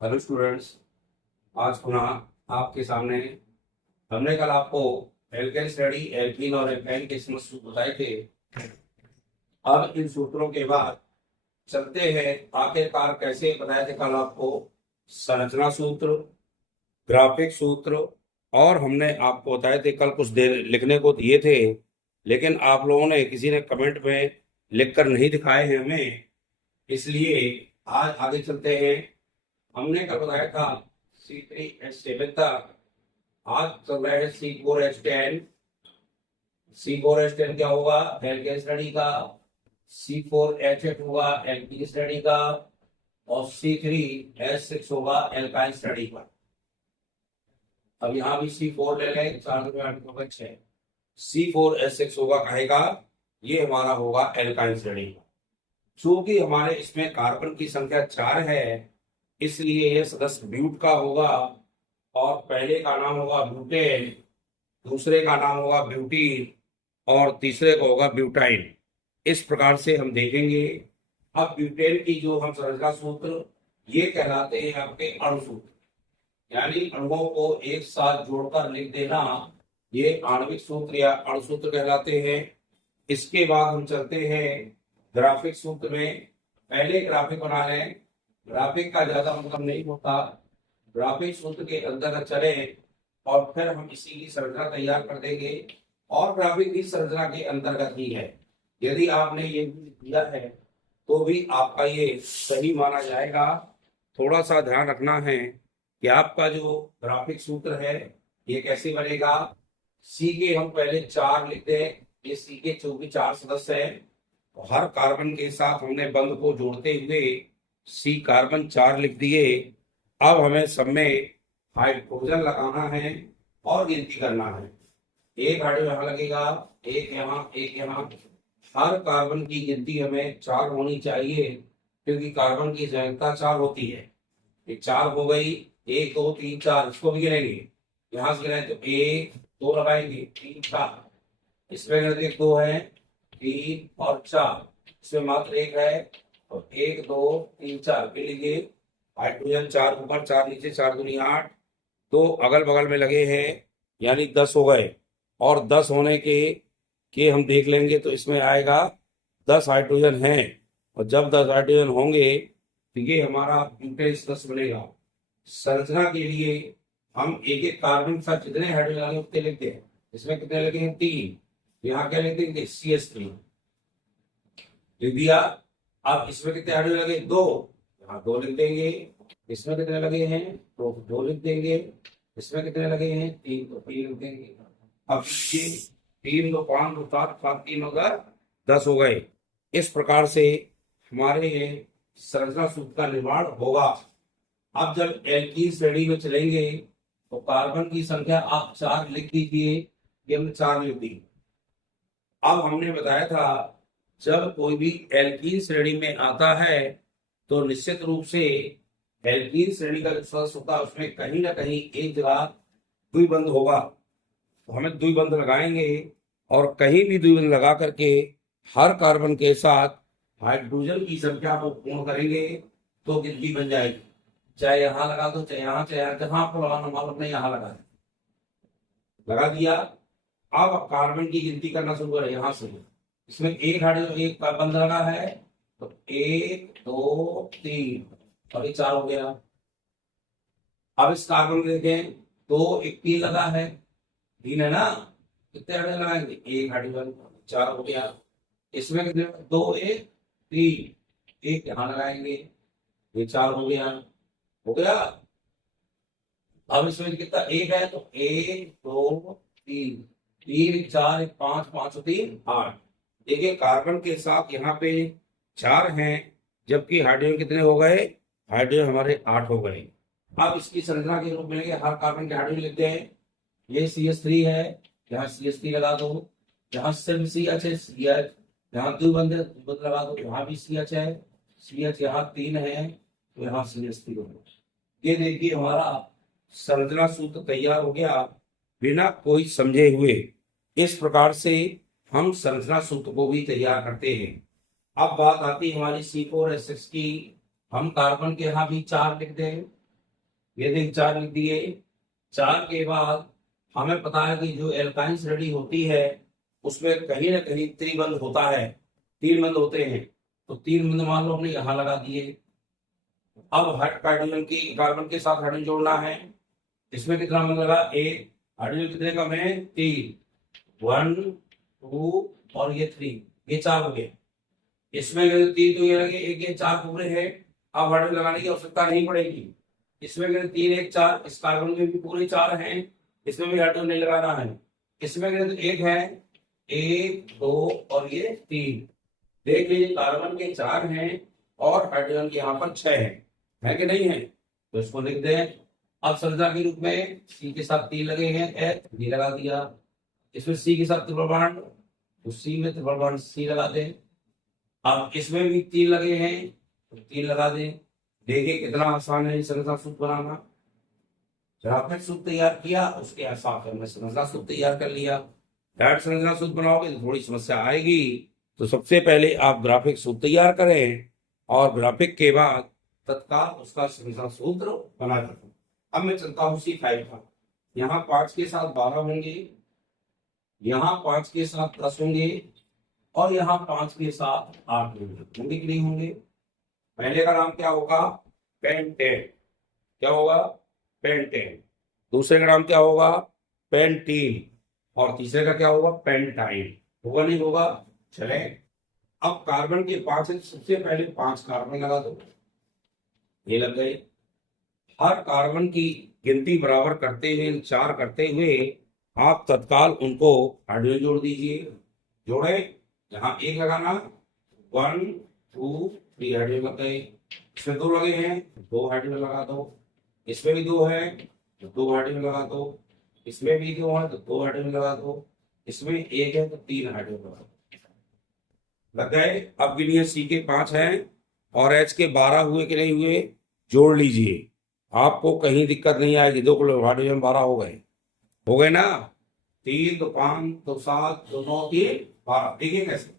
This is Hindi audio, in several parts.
Hello students. आज पुनः आपके सामने हमने कल आपको एल्केन स्टडी एल्कीन और एल्काइन के सूत्र बताए थे। अब इन सूत्रों के बाद चलते हैं आखिरकार कैसे बताए थे कल आपको संरचना सूत्र, ग्राफिक सूत्र, और हमने आपको बताए थे कल कुछ देर लिखने को दिए थे, लेकिन आप लोगों ने किसी ने कमेंट में लिखकर नहीं दिखाए हैं हमें, इसलिए आज आगे चलते हैं। हमने कल बताया था C3H7 तक, आज चल रहा है C4H10। C4H10 क्या होगा? एल्केन स्टडी का। C4H8 होगा एल्कीन स्टडी का, और C3H6 होगा एल्काइन स्टडी का। अब यहाँ भी C4 ले लें, 4 C4H6 होगा कहेगा, ये हमारा होगा एल्काइन स्टडी का। चूंकि हमारे इसमें कार्बन की संख्या 4 है, इसलिए यह सदस्य ब्यूट का होगा, और पहले का नाम होगा ब्यूटेन, दूसरे का नाम होगा ब्यूटीन, और तीसरे का होगा ब्यूटाइन। इस प्रकार से हम देखेंगे। अब ब्यूटेन की जो हम संरचना सूत्र, ये कहलाते हैं आपके अणु सूत्र, यानी अणुओं को एक साथ जोड़कर लिख देना, ये आणविक सूत्र या अणु सूत्र कहलाते हैं। इसके बाद हम चलते हैं ग्राफिक सूत्र में। पहले ग्राफिक बना लें। ग्राफिक का ज्यादा मतलब नहीं होता, ग्राफिक सूत्र के अंतर्गत चले और फिर हम इसी की संरचना तैयार कर देंगे, और ग्राफिक की संरचना के अंतर्गत ही है। यदि आपने ये दिया है तो भी आपका ये सही माना जाएगा। थोड़ा सा ध्यान रखना है कि आपका जो ग्राफिक सूत्र है ये कैसे बनेगा। सी के हम पहले 4 लिख दें। ये सी के चूंकि 4 सदस्य है, तो हर कार्बन के साथ हमने बंध को जोड़ते हुए सी कार्बन 4 लिख दिए। अब हमें सब में हाइड्रोजन लगाना है और गिनती करना है। एक हाइड्रोजन यहाँ लगेगा, एक यहाँ, एक यहाँ। हर कार्बन की गिनती हमें 4 होनी चाहिए, क्योंकि कार्बन की संख्या 4 होती है। ये 4 हो गई, 1 2 3 4, इसको भी गिनेंगे। यहाँ से गिने तो 1 2 लगाएंगे, 3 4। इसमें गिनती 2 है, 3 और 4। इसमें मात्र 1 है, तो 1 2 3 4 के लिए हाइड्रोजन 4 ऊपर 4 नीचे, 4 दूनी 8। तो अगल बगल में लगे हैं, यानी 10 हो गए। और 10 होने के हम देख लेंगे तो इसमें आएगा 10 हाइड्रोजन हैं, और जब 10 हाइड्रोजन होंगे तो ये हमारा ब्यूटेन 10 बनेगा। संरचना के लिए हम एक एक कार्बन के साथ जितने हाइड्रोजन लगे उतने लिखते हैं। इसमें कितने लगे हैं? 3। यहाँ क्या लिख देंगे? CH3 लिख दिया। अब इसमें कितने हाइड्रोजन लगे? 2, यहाँ 2 लिख देंगे। इसमें कितने लगे हैं? तो 2 लिख देंगे। इसमें कितने लगे हैं? 3, तो 3 लिख देंगे। अब ये 3 2 5 2 7 7 3 होगा 10 हो गए। इस प्रकार से हमारे संरचना सूत्र का निर्माण होगा। अब जब एल्कीन श्रेणी में चलेंगे तो कार्बन की संख्या आप 4 लिख दीजिए। ये हमने 4 लिख दी। अब हमने बताया था जब कोई भी एल्कीन श्रेणी में आता है तो निश्चित रूप से एल्कीन श्रेणी का जो सदस्य होता है उसमें कहीं ना कहीं एक जगह द्विबंध होगा, तो हमें द्विबंध लगाएंगे, और कहीं भी द्विबंध लगा करके हर कार्बन के साथ हाइड्रोजन की संख्या को पूर्ण करेंगे तो गिनती बन जाएगी। चाहे यहाँ लगा दो, चाहे यहाँ, चाहे जहां आपको लगाना मालूम नहीं, यहाँ लगा दिया। अब कार्बन की गिनती करना शुरू करें यहाँ से। इसमें एक हाइड्रोजन एक बंध लगा है, तो 1 2 3 और ये 4 हो गया। अब इस कार्बन को देखें, 2 1 3 लगा है, 3 है ना। कितने हाइड्रोजन लगाएंगे? 1 हाइड्रोजन, 4 हो गया। इसमें कितने? 2 1 3, 1 यहाँ लगाएंगे, ये 4 हो गया। हो गया। अब इसमें कितना? 1 है, तो 1 2 3 3 4 5 5 3 8। देखिए कार्बन के साथ यहाँ पे 4 हैं, जबकि हाइड्रोजन कितने हो गए? हाइड्रोजन हमारे 8 हो गए। अब इसकी संरचना के रूप में लेंगे, हर कार्बन के हाइड्रोजन लिखते हैं। ये CH3 है, यहाँ CH3 लगा दो। यहाँ सिर्फ CH है, CH। यहाँ द्विबंध लगा दो, यहाँ भी CH है, CH। यहाँ 3 है, तो यहाँ CH3 हो गया। ये देखिए हमारा संरचना सूत्र तैयार हो गया बिना कोई समझे हुए। इस प्रकार से हम संरचना सूत्र को भी तैयार करते हैं। अब बात आती है हमारी C4H6 की। हम कार्बन के यहाँ भी 4 लिख दें, ये देख 4 लिख दिए। 4 के बाद हमें पता है कि जो एल्काइन श्रेणी होती है उसमें कहीं ना कहीं त्रिबंध होता है, 3 बंध होते हैं। तो 3 बंध मान लो हमने यहाँ लगा दिए। अब हट हाइड्रोजन की कार्बन के साथ हाइड्रोजन जोड़ना है। इसमें कितना बंध लगा? 1। हाइड्रोजन कितने कम है? 3। 1 2 और ये 3, ये 4 हो गए। इसमें 3 तो ये लगे, 1 ये 4 पूरे हैं। अब हाइड्रोजन लगाने की आवश्यकता नहीं पड़ेगी। इसमें 3 1 4, इस कार्बन में भी पूरे 4 हैं, इसमें भी हाइड्रोजन नहीं लगाना है। इसमें 1 है, 1 2 और ये 3। देख लीजिए कार्बन के 4 हैं और हाइड्रोजन के यहाँ पर 6 है कि नहीं है? तो इसको लिख दें। अब संरचना के रूप में सी के साथ 3 लगे हैं, एच ये लगा दिया। इसमें सी के साथ ट्रिपल बॉन्ड, तो सी में ट्रिपल बॉन्ड सी लगा दें। अब इसमें भी 3 लगे हैं, तो 3 लगा दें। देखिए कितना आसान है संरचना सूत्र बनाना। जब आपने सूत्र तैयार किया उसके हिसाब से हमने संरचना सूत्र तैयार कर लिया। डायरेक्ट संरचना सूत्र बनाओगे तो थोड़ी समस्या आएगी। तो सबसे पहले आप ग्राफिक सूत्र तैयार करें और ग्राफिक के बाद तत्काल उसका संरचना सूत्र बना दें। अब मैं चलता हूँ C5 का। यहाँ 5 के साथ 12 होंगे, यहाँ 5 के साथ 10 होंगे और यहाँ 5 के साथ 8 होंगे कि नहीं होंगे? पहले का नाम क्या होगा? पेंटेन। क्या होगा? पेंटेन। दूसरे का नाम क्या होगा? पेंटीन। और तीसरे का क्या होगा? पेंटाइन। होगा नहीं होगा? चले। अब कार्बन के 5 है, सबसे पहले 5 कार्बन लगा दो, ये लग गए। हर कार्बन की गिनती बराबर करते हुए, 4 करते हुए आप तत्काल उनको हाइड्रोजन जोड़ दीजिए। जोड़े, यहाँ 1 लगाना, 1 2 3 हाइड्रोजन लग गए। इसमें 2 लगे हैं, 2 हाइड्रोजन लगा दो। इसमें भी 2 है तो 2 हाइड्रोजन लगा दो। इसमें भी 2 है तो 2 हाइड्रोजन लगा दो। इसमें 1 है तो 3 हाइड्रोजन लगा दो। लग गए। अब गिनिए सी के 5 हैं और एच के 12 हुए कि नहीं हुए? जोड़ लीजिए, आपको कहीं दिक्कत नहीं आएगी। 2 हाइड्रोजन 12 हो गए ना? 3 तो 5 तो 7 तो 9 3 12। देखिए कैसे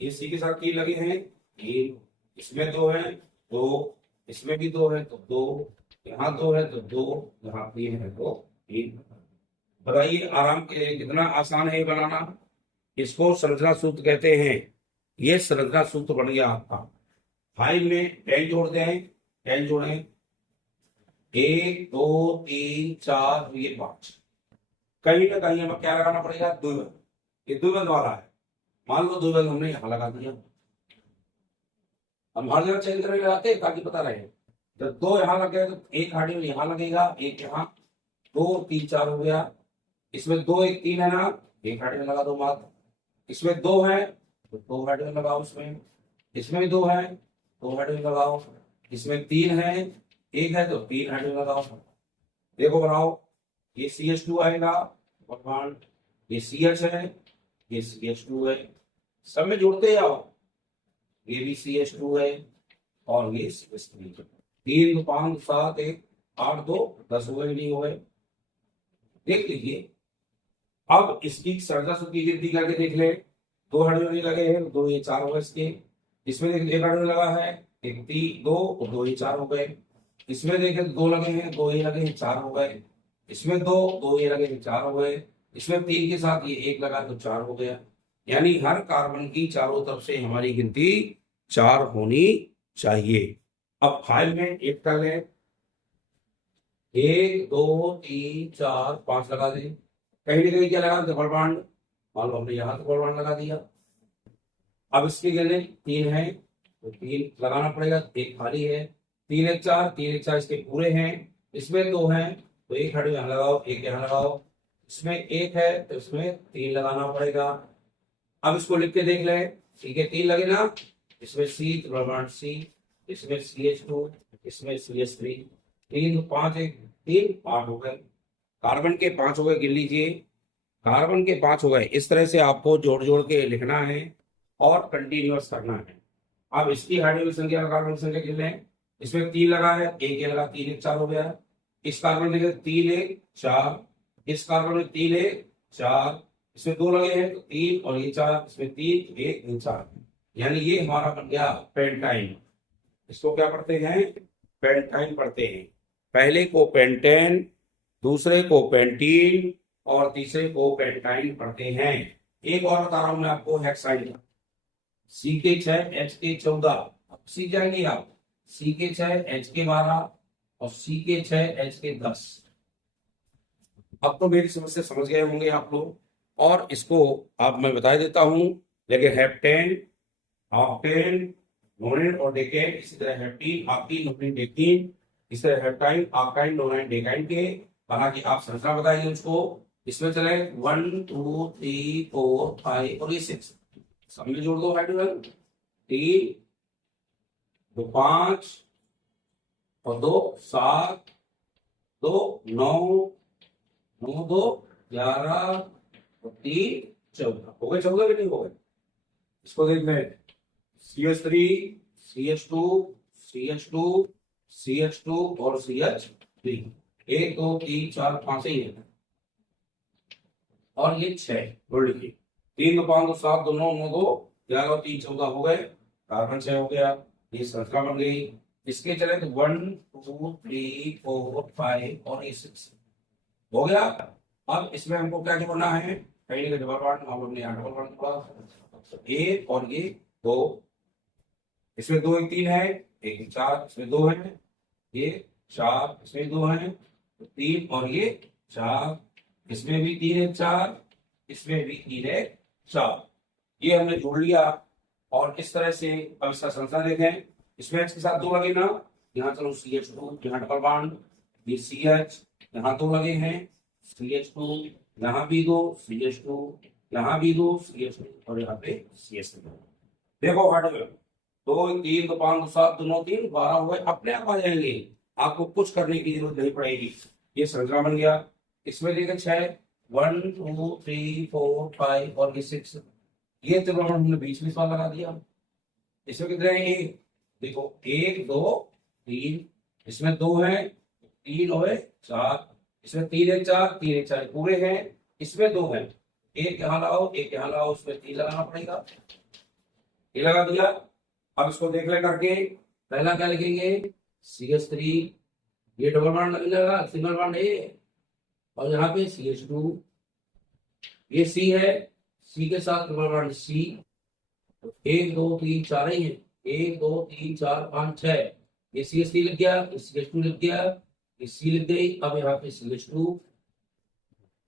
ये सी के साथ 3 लगे हैं, 3। इसमें 2 है 2, इसमें भी 2 है तो 2, यहाँ 2 है तो 2, यहाँ 3 है तो 3। बताइए आराम के कितना आसान है ये बनाना। इसको संरचना सूत्र कहते हैं। ये संरचना सूत्र बन गया आपका। 5 में 10 जोड़ दें, 10 जोड़ें, 1 2 3 4 ये 5। कहीं ना कहीं हमें क्या लगाना पड़ेगा? द्विबंध। ये द्विबंध वाला है। मान लो द्विबंध हमने यहाँ लगा दिया। हम हर जगह चेंज करके लगाते हैं ताकि पता रहे। जब 2 यहाँ लग गए तो 1 हाइड्रोजन यहाँ लगेगा, 1 यहाँ, 2 3 4 हो गया। इसमें 2 1 3 है ना, 1 हाइड्रोजन लगा दो मात्र। इसमें 2 है तो 2 हाइड्रोजन लगाओ। इसमें भी 2 है, 2 हाइड्रोजन लगाओ। इसमें 3 है, 1 है तो 3 हाइड्रोजन लगाओ। देखो बनाओ, ये CH2 आएगा, ये CH है, ये CH2 है, सब में जोड़ते जाओ। ये भी CH2 है और ये CH3। 3 5 7 1 8 2 10 हो गए नहीं हो गए? देख लीजिए। अब इसकी संरचना सूत्र की गिनती करके देख ले। 2 हाइड्रोजन लगे हैं, 2 ये 4 हो गए इसके। इसमें देख 1 हाइड्रोजन लगा है, 1 3 2 और 2 ये 4 हो गए। इसमें देखे 2 लगे हैं, 2 ये लगे हैं, 4 हो गए। इसमें 2 ये लगे हैं, 4 हो गए। इसमें 3 के साथ ये 1 लगा तो 4 हो गया। यानी हर कार्बन की चारों तरफ से हमारी गिनती 4 होनी चाहिए। अब 5 में 1 कर लें, 1 2 3 4 5 लगा दें। कहीं ना कहीं क्या लगा? Double bond. मान लो हमने यहाँ डबल बॉन्ड लगा दिया। अब इसके गिने 3 है तो 3 लगाना पड़ेगा, 1 खाली है। 3 1 4, 3 1 4 इसके पूरे हैं। इसमें 2 है तो 1 हाइड्रोजन यहाँ लगाओ, 1 यहाँ लगाओ। इसमें 1 है तो इसमें 3 लगाना पड़ेगा। अब इसको लिख के देख ले, ठीक है 3 लगे ना। इसमें C डबल बॉन्ड C, इसमें CH2, इसमें CH3। 3 5 1 3 8 हो गए। कार्बन के 5 हो गए, गिन लीजिए। कार्बन के 5 हो गए। इस तरह से आपको जोड़ जोड़ के लिखना है और कंटिन्यूअस करना है। अब इसकी हाइड्रोजन संख्या, कार्बन संख्या गिन लें। इसमें 3 लगा है, 1 ये लगा, 3 1 4 हो गया। इस कार्बन में 3 1 4, इस कार्बन में 3 1 4, इसमें 2 लगे हैं तो 3 और ये 4, इसमें 3 1 3 4। यानी ये हमारा बन गया पेंटाइन। इसको क्या पढ़ते हैं? पेंटाइन पढ़ते हैं। पहले को पेंटेन, दूसरे को पेंटीन और तीसरे को पेंटाइन पढ़ते हैं। एक और बता रहा हूं मैं आपको हेक्साइन का। सी के 6 एच के 14, अब सीख जाएंगे आप। सी के 6 एच के 12 और सी के 6 एच के 10। अब तो मेरी समस्या समझ गए होंगे आप लोग, और इसको आप मैं बता देता हूं। लेकिन हेप्टेन, ऑक्टेन, नोनेन और डेकेन, इसी तरह हेप्टीन, ऑक्टीन, नोनेन, डेकीन, इस तरह हेप्टाइन, ऑक्टाइन, नोनाइन, डेकाइन के हालांकि आप संरचना बताएंगे उसको। इसमें चले 1 2 3 4 5 और ये 6, सब में जोड़ दो हाइड्रोजन। 3 2 5 और 2 7 2 9 9 2 11 और 3 14 हो गए। 14 भी नहीं हो गए। इसको देख लें, CH3 CH2 CH2 CH2 और CH3, 1 2 3 4 5 ही है और ये 6 जोड़ लीजिए। 3 2 5 2 7 2 9 9 2 11 और 3 14 हो गए। कार्बन 6 हो गया, ये संरचना बन गई। इसके चले तो 1 2 3 4 5 और ये 6 हो गया। अब इसमें हमको क्या जोड़ना है, कहीं का डबल बॉन्ड, हम अपने यहाँ डबल बॉन्ड जोड़ा, एक और ये 2, इसमें 2 1 3 है, 1 4, इसमें 2 है, ये 4, इसमें 2 है, 3 और ये 4, इसमें भी 3 है 4, इसमें भी 3 है 4। ये हमने जोड़ लिया। और किस तरह से अब इसका संरचना देखें। इसमें H के साथ 2 लगे ना, यहाँ चलो CH2, यहाँ डबल बॉन्ड, ये CH, यहाँ 2 लगे हैं, CH2, यहाँ भी 2 CH2, यहाँ भी 2 CH2 और यहाँ पे CH2। देखो हाइड्रोजन 2 3 2 5 2 7 2 9 3 12 हुए, अपने आप आ जाएंगे, आपको कुछ करने की जरूरत नहीं पड़ेगी। ये संरचना बन गया। इसमें देखिए 6 1 2 3 4 5 और ये 6, ये त्रिकोण हमने बीच में लगा दिया। इसमें कितने हैं, एक देखो 1 2 3, इसमें 2 है, 3 और 4, इसमें 3 है 4, 3 है 4 पूरे हैं, इसमें 2 है, एक यहाँ लगाओ एक यहाँ लगाओ, उसमें 3 लगाना पड़ेगा। ये लगा दिया। अब इसको देख ले करके पहला क्या लिखेंगे, CH3, ये डबल बॉन्ड लगेगा, सिंगल बॉन्ड है, और यहाँ पे CH2, ये C है, C के साथ डबल बॉन्ड C, 1 2 3 4 ही है, 1 2 3 4 5 6, ये CH3 लिख गया, ये CH2 लिख गया, ये C लिख गई। अब यहाँ पे CH2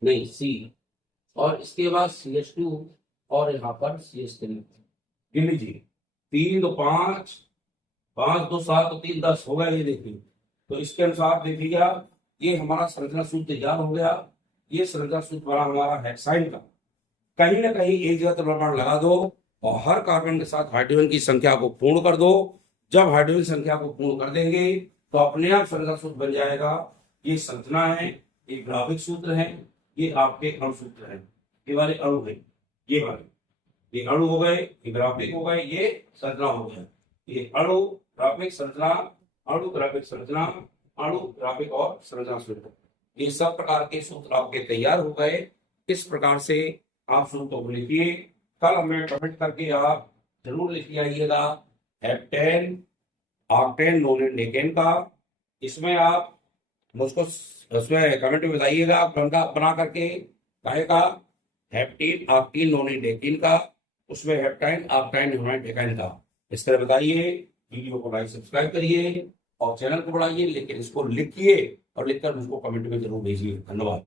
नहीं C, और इसके बाद CH2 और यहाँ पर CH3 गिन लीजिए। 3 2 5 5 2 7 तो 3 10 हो गया। ये देखिए, तो इसके अनुसार देखिएगा ये हमारा संरचना सूत्र तैयार हो गया। ये संरचना सूत्र बना हमारा हेक्साइन का। कहीं ना कहीं एक जगह प्रमाण लगा दो और हर कार्बन के साथ हाइड्रोजन की संख्या को पूर्ण कर दो। जब हाइड्रोजन संख्या को पूर्ण कर देंगे तो अपने आप संरचना सूत्र बन जाएगा। ये संरचना है, ये ग्राफिक सूत्र है, ये आपके अणु सूत्र है, ये वाले अणु है, ये वाले ये अणु हो गए, ये ग्राफिक हो गए, ये संरचना हो गया। ये अणु ग्राफिक संरचना, अणु ग्राफिक संरचना, अणु ग्राफिक और संरचना सूत्र, ये सब प्रकार के सूत्र आपके तैयार हो गए। इस प्रकार से आप सूत्रों को लिखिए। कल हमें कमेंट करके आप जरूर लिख आइएगा हेप्टेन, ऑक्टेन, नोनेन, डेकेन का। इसमें आप मुझको उसमें कमेंट में बताइएगा बना करके का हेप्टीन, ऑक्टीन, नोनेन, डेकीन का, उसमें हेप्टाइन, ऑक्टाइन, नोनाइन, डेकाइन का। इस तरह बताइए। वीडियो को लाइक सब्सक्राइब करिए और चैनल को बढ़ाइए, लेकिन इसको लिखिए और लिखकर मुझको कमेंट में जरूर भेजिए। धन्यवाद।